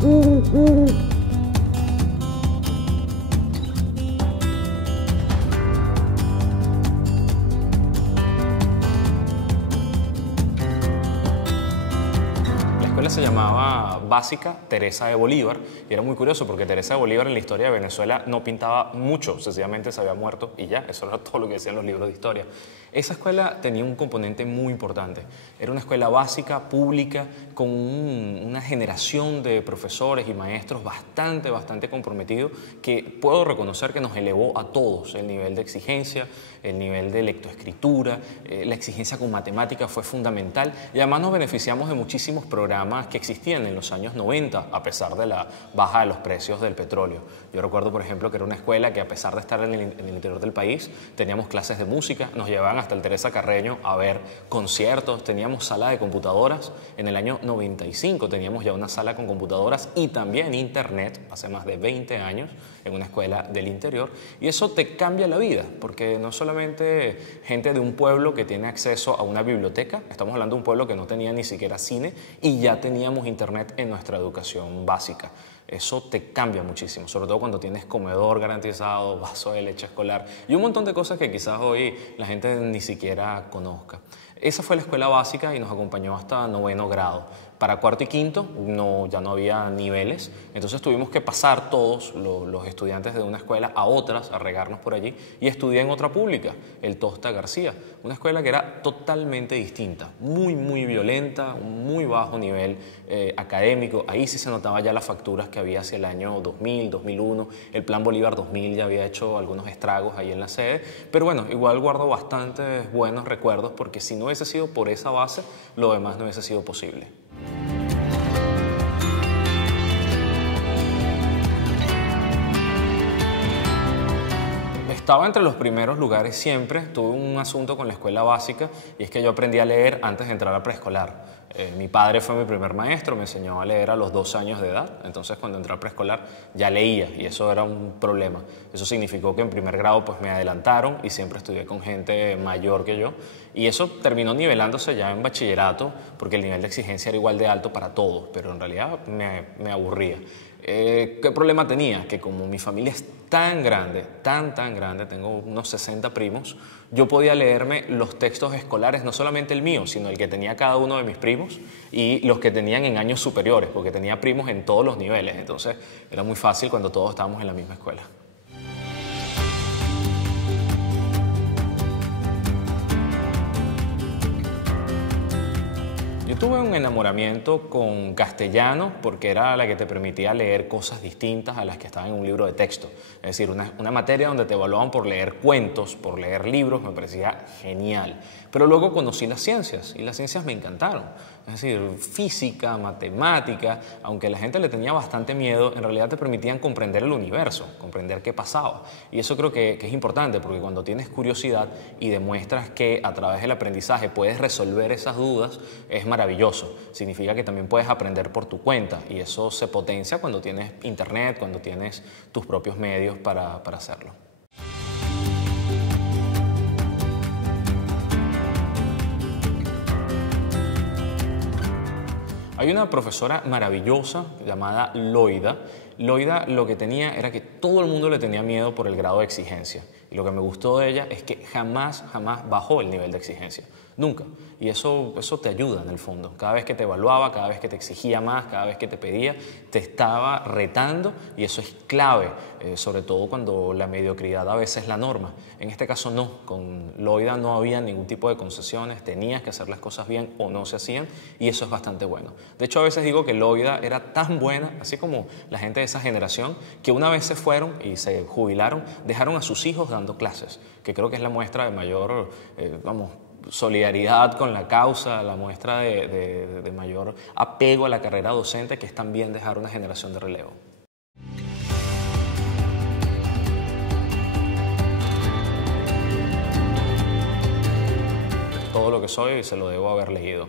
La escuela se llamaba Básica Teresa de Bolívar y era muy curioso porque Teresa de Bolívar en la historia de Venezuela no pintaba mucho, sencillamente se había muerto y ya, eso era todo lo que decían los libros de historia. Esa escuela tenía un componente muy importante, era una escuela básica, pública, con una generación de profesores y maestros bastante comprometidos que puedo reconocer que nos elevó a todos el nivel de exigencia, el nivel de lectoescritura, la exigencia con matemáticas fue fundamental y además nos beneficiamos de muchísimos programas que existían en los años 90 a pesar de la baja de los precios del petróleo. Yo recuerdo, por ejemplo, que era una escuela que a pesar de estar en el interior del país, teníamos clases de música, nos llevaban hasta el Teresa Carreño a ver conciertos, teníamos sala de computadoras. En el año 95 teníamos ya una sala con computadoras y también internet, hace más de 20 años, en una escuela del interior. Y eso te cambia la vida, porque no solamente gente de un pueblo que tiene acceso a una biblioteca, estamos hablando de un pueblo que no tenía ni siquiera cine y ya teníamos internet en nuestra educación básica. Eso te cambia muchísimo, sobre todo cuando tienes comedor garantizado, vaso de leche escolar y un montón de cosas que quizás hoy la gente ni siquiera conozca. Esa fue la escuela básica y nos acompañó hasta 9º grado. Para 4º y 5º ya no había niveles, entonces tuvimos que pasar todos los estudiantes de una escuela a otras, a regarnos por allí, y estudié en otra pública, el Tosta García, una escuela que era totalmente distinta, muy violenta, un muy bajo nivel académico. Ahí sí se notaba ya las facturas que había hacia el año 2000, 2001, el Plan Bolívar 2000 ya había hecho algunos estragos ahí en la sede, pero bueno, igual guardo bastantes buenos recuerdos porque si no hubiese sido por esa base, lo demás no hubiese sido posible. Estaba entre los primeros lugares siempre, tuve un asunto con la escuela básica y es que yo aprendí a leer antes de entrar a preescolar. Mi padre fue mi primer maestro, me enseñó a leer a los 2 años de edad, entonces cuando entré a preescolar ya leía y eso era un problema. Eso significó que en primer grado pues me adelantaron y siempre estudié con gente mayor que yo y eso terminó nivelándose ya en bachillerato porque el nivel de exigencia era igual de alto para todos, pero en realidad me aburría. ¿Qué problema tenía? Que como mi familia es tan grande, tan grande, tengo unos 60 primos, yo podía leerme los textos escolares, no solamente el mío, sino el que tenía cada uno de mis primos y los que tenían en años superiores, porque tenía primos en todos los niveles, entonces era muy fácil cuando todos estábamos en la misma escuela. Yo tuve un enamoramiento con castellano porque era la que te permitía leer cosas distintas a las que estaban en un libro de texto. Es decir, una materia donde te evaluaban por leer cuentos, por leer libros, me parecía genial. Pero luego conocí las ciencias y las ciencias me encantaron. Es decir, física, matemática, aunque la gente le tenía bastante miedo, en realidad te permitían comprender el universo, comprender qué pasaba. Y eso creo que es importante porque cuando tienes curiosidad y demuestras que a través del aprendizaje puedes resolver esas dudas, es maravilloso. Significa que también puedes aprender por tu cuenta y eso se potencia cuando tienes internet, cuando tienes tus propios medios para hacerlo. Hay una profesora maravillosa llamada Loida. Loida lo que tenía era que todo el mundo le tenía miedo por el grado de exigencia. Y lo que me gustó de ella es que jamás bajó el nivel de exigencia. Nunca. Y eso te ayuda en el fondo. Cada vez que te evaluaba, cada vez que te exigía más, cada vez que te pedía, te estaba retando y eso es clave, sobre todo cuando la mediocridad a veces es la norma. En este caso no, con Loida no había ningún tipo de concesiones, tenías que hacer las cosas bien o no se hacían y eso es bastante bueno. De hecho, a veces digo que Loida era tan buena, así como la gente de esa generación, que una vez se fueron y se jubilaron, dejaron a sus hijos dando clases, que creo que es la muestra de mayor, solidaridad con la causa, la muestra de mayor apego a la carrera docente, que es también dejar una generación de relevo. Todo lo que soy se lo debo haber leído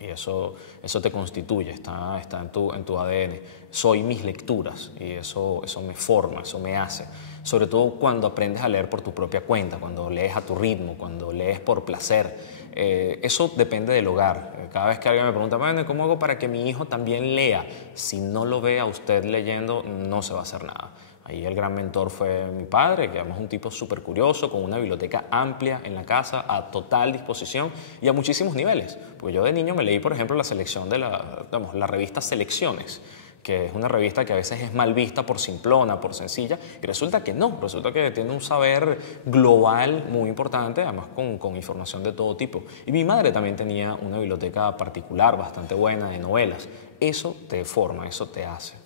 y eso te constituye, está en tu ADN. Soy mis lecturas y eso me forma, eso me hace. Sobre todo cuando aprendes a leer por tu propia cuenta, cuando lees a tu ritmo, cuando lees por placer. Eso depende del hogar. Cada vez que alguien me pregunta, bueno, ¿cómo hago para que mi hijo también lea? Si no lo ve a usted leyendo, no se va a hacer nada. Ahí el gran mentor fue mi padre, que además es un tipo súper curioso, con una biblioteca amplia en la casa, a total disposición y a muchísimos niveles. Porque yo de niño me leí, por ejemplo, la selección de la revista Selecciones, que es una revista que a veces es mal vista por simplona, por sencilla, y resulta que no, resulta que tiene un saber global muy importante, además con información de todo tipo. Y mi madre también tenía una biblioteca particular, bastante buena, de novelas. Eso te forma, eso te hace.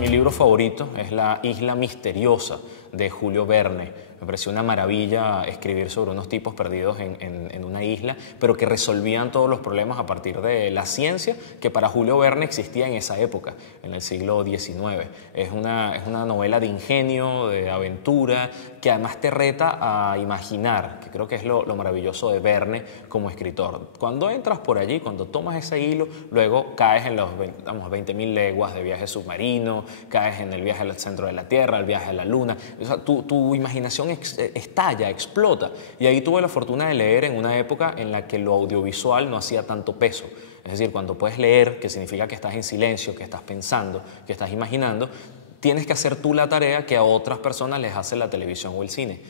Mi libro favorito es La Isla Misteriosa de Julio Verne. Me pareció una maravilla escribir sobre unos tipos perdidos en una isla, pero que resolvían todos los problemas a partir de la ciencia que para Julio Verne existía en esa época, en el siglo XIX. Es una novela de ingenio, de aventura, que además te reta a imaginar, que creo que es lo maravilloso de Verne como escritor. Cuando entras por allí, cuando tomas ese hilo, luego caes en los 20.000 leguas de viaje submarino, caes en el viaje al centro de la Tierra, el viaje a la Luna. O sea, tu imaginación estalla, explota. Y ahí tuve la fortuna de leer en una época en la que lo audiovisual no hacía tanto peso. Es decir, cuando puedes leer, que significa que estás en silencio, que estás pensando, que estás imaginando, tienes que hacer tú la tarea que a otras personas les hace la televisión o el cine.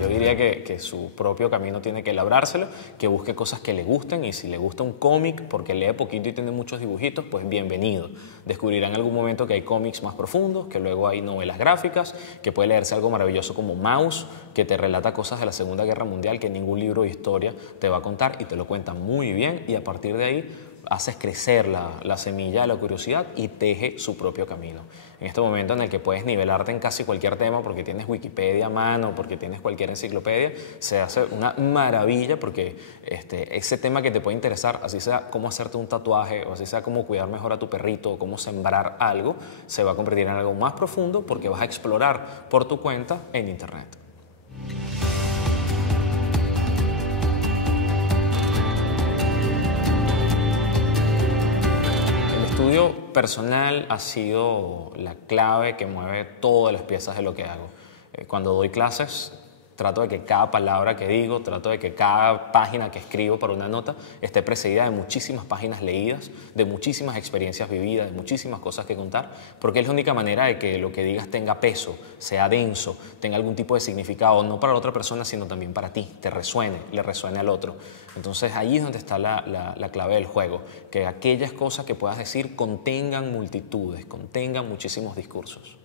Yo diría que su propio camino tiene que labrárselo, que busque cosas que le gusten, y si le gusta un cómic porque lee poquito y tiene muchos dibujitos, pues bienvenido. Descubrirá en algún momento que hay cómics más profundos, que luego hay novelas gráficas, que puede leerse algo maravilloso como Maus, que te relata cosas de la Segunda Guerra Mundial que ningún libro de historia te va a contar, y te lo cuenta muy bien, y a partir de ahí haces crecer la semilla de la curiosidad y teje su propio camino. En este momento en el que puedes nivelarte en casi cualquier tema porque tienes Wikipedia a mano, porque tienes cualquier enciclopedia, se hace una maravilla porque ese tema que te puede interesar, así sea cómo hacerte un tatuaje, o así sea cómo cuidar mejor a tu perrito, o cómo sembrar algo, se va a convertir en algo más profundo porque vas a explorar por tu cuenta en Internet. El estudio personal ha sido la clave que mueve todas las piezas de lo que hago. Cuando doy clases, trato de que cada palabra que digo, trato de que cada página que escribo para una nota esté precedida de muchísimas páginas leídas, de muchísimas experiencias vividas, de muchísimas cosas que contar, porque es la única manera de que lo que digas tenga peso, sea denso, tenga algún tipo de significado, no para la otra persona, sino también para ti, te resuene, le resuene al otro. Entonces ahí es donde está la clave del juego, que aquellas cosas que puedas decir contengan multitudes, contengan muchísimos discursos.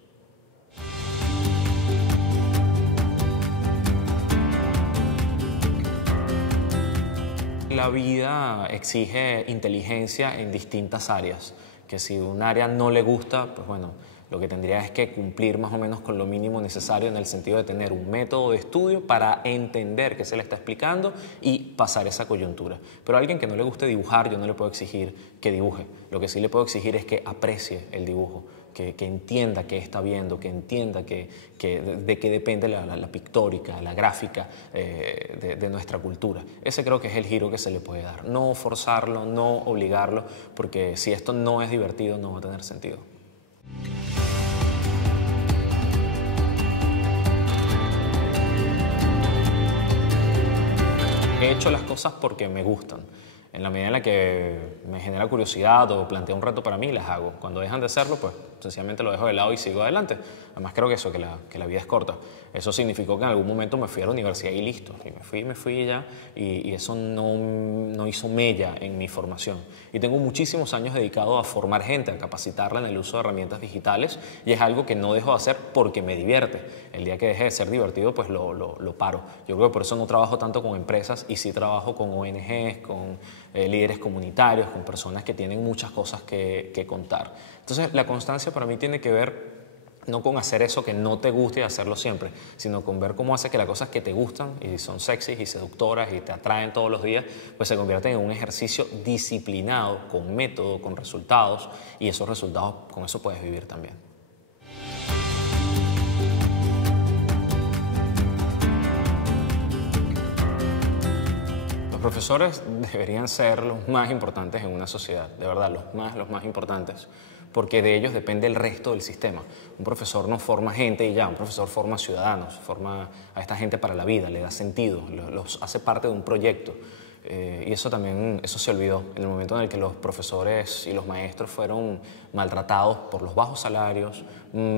La vida exige inteligencia en distintas áreas, que si un área no le gusta, pues bueno, lo que tendría es que cumplir más o menos con lo mínimo necesario en el sentido de tener un método de estudio para entender qué se le está explicando y pasar esa coyuntura. Pero a alguien que no le guste dibujar, yo no le puedo exigir que dibuje. Lo que sí le puedo exigir es que aprecie el dibujo, que entienda qué está viendo, que entienda de qué depende la pictórica, la gráfica de nuestra cultura. Ese creo que es el giro que se le puede dar. No forzarlo, no obligarlo, porque si esto no es divertido, no va a tener sentido. He hecho las cosas porque me gustan. En la medida en la que me genera curiosidad o plantea un reto para mí, las hago. Cuando dejan de hacerlo, pues sencillamente lo dejo de lado y sigo adelante. Además creo que eso, que la vida es corta. Eso significó que en algún momento me fui a la universidad y listo. Y me fui ya, y eso no hizo mella en mi formación. Y tengo muchísimos años dedicados a formar gente, a capacitarla en el uso de herramientas digitales, y es algo que no dejo de hacer porque me divierte. El día que deje de ser divertido, pues lo paro. Yo creo que por eso no trabajo tanto con empresas, y sí trabajo con ONGs, con líderes comunitarios, con personas que tienen muchas cosas que contar. Entonces, la constancia para mí tiene que ver no con hacer eso que no te guste y hacerlo siempre, sino con ver cómo hace que las cosas que te gustan y son sexys y seductoras y te atraen todos los días, pues se convierten en un ejercicio disciplinado, con método, con resultados, y esos resultados, con eso puedes vivir también. profesores deberían ser los más importantes en una sociedad, de verdad, los más importantes, porque de ellos depende el resto del sistema. Un profesor no forma gente y ya, un profesor forma ciudadanos, forma a esta gente para la vida, le da sentido, los hace parte de un proyecto. Y eso también, eso se olvidó en el momento en el que los profesores y los maestros fueron maltratados por los bajos salarios,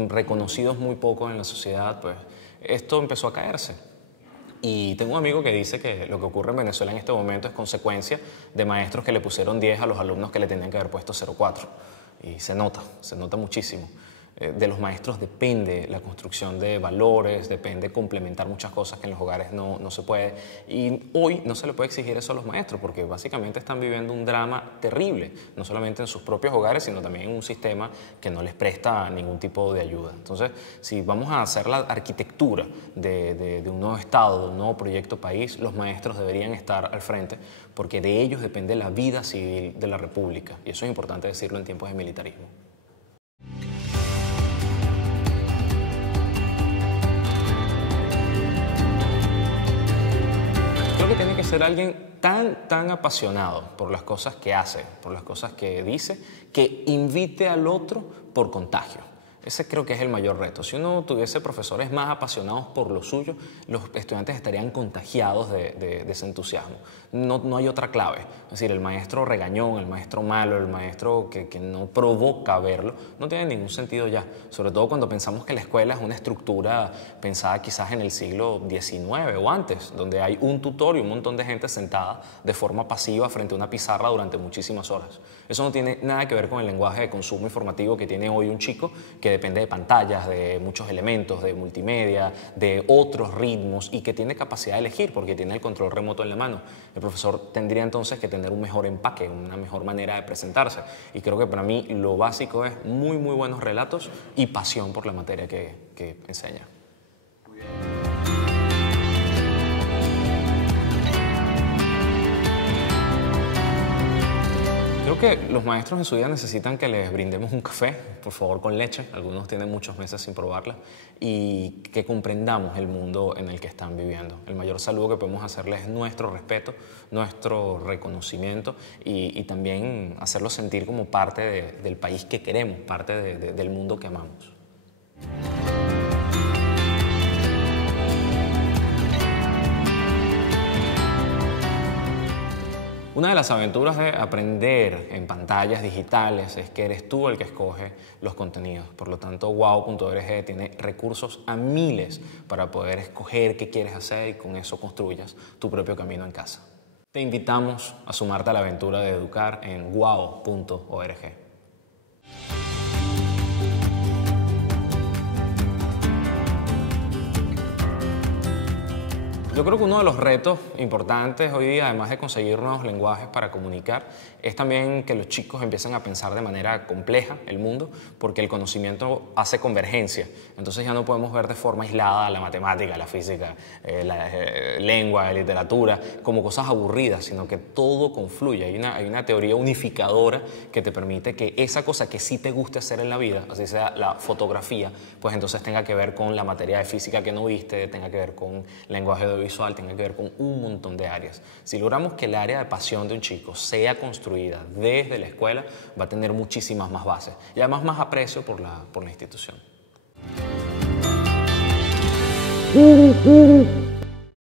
reconocidos muy poco en la sociedad, pues esto empezó a caerse. Y tengo un amigo que dice que lo que ocurre en Venezuela en este momento es consecuencia de maestros que le pusieron 10 a los alumnos que le tenían que haber puesto 0,4. Y se nota muchísimo. De los maestros depende la construcción de valores, depende complementar muchas cosas que en los hogares no se puede. Y hoy no se le puede exigir eso a los maestros porque básicamente están viviendo un drama terrible, no solamente en sus propios hogares, sino también en un sistema que no les presta ningún tipo de ayuda. Entonces, si vamos a hacer la arquitectura de un nuevo Estado, de un nuevo proyecto país, los maestros deberían estar al frente porque de ellos depende la vida civil de la República. Y eso es importante decirlo en tiempos de militarismo. Creo que tiene que ser alguien tan apasionado por las cosas que hace, por las cosas que dice, que invite al otro por contagio. Ese creo que es el mayor reto. Si uno tuviese profesores más apasionados por lo suyo, los estudiantes estarían contagiados de ese entusiasmo. No hay otra clave. Es decir, el maestro regañón, el maestro malo, el maestro que no provoca verlo, no tiene ningún sentido ya. Sobre todo cuando pensamos que la escuela es una estructura pensada quizás en el siglo XIX o antes, donde hay un tutor y un montón de gente sentada de forma pasiva frente a una pizarra durante muchísimas horas. Eso no tiene nada que ver con el lenguaje de consumo informativo que tiene hoy un chico que depende de pantallas, de muchos elementos, de multimedia, de otros ritmos y que tiene capacidad de elegir porque tiene el control remoto en la mano. El profesor tendría entonces que tener un mejor empaque, una mejor manera de presentarse. Y creo que para mí lo básico es muy buenos relatos y pasión por la materia que enseña. Creo que los maestros en su vida necesitan que les brindemos un café, por favor con leche, algunos tienen muchos meses sin probarla, y que comprendamos el mundo en el que están viviendo. El mayor saludo que podemos hacerles es nuestro respeto, nuestro reconocimiento y también hacerlos sentir como parte del país que queremos, parte del mundo que amamos. Una de las aventuras de aprender en pantallas digitales es que eres tú el que escoge los contenidos. Por lo tanto, wow.org tiene recursos a miles para poder escoger qué quieres hacer y con eso construyas tu propio camino en casa. Te invitamos a sumarte a la aventura de educar en wow.org. Yo creo que uno de los retos importantes hoy día, además de conseguir nuevos lenguajes para comunicar, es también que los chicos empiecen a pensar de manera compleja el mundo, porque el conocimiento hace convergencia. Entonces ya no podemos ver de forma aislada la matemática, la física, la lengua, la literatura, como cosas aburridas, sino que todo confluye. Hay una teoría unificadora que te permite que esa cosa que sí te guste hacer en la vida, así sea la fotografía, pues entonces tenga que ver con la materia de física que no viste, tenga que ver con lenguaje de visual, tenga que ver con un montón de áreas. Si logramos que el área de pasión de un chico sea construida desde la escuela, va a tener muchísimas más bases y además más aprecio por la institución.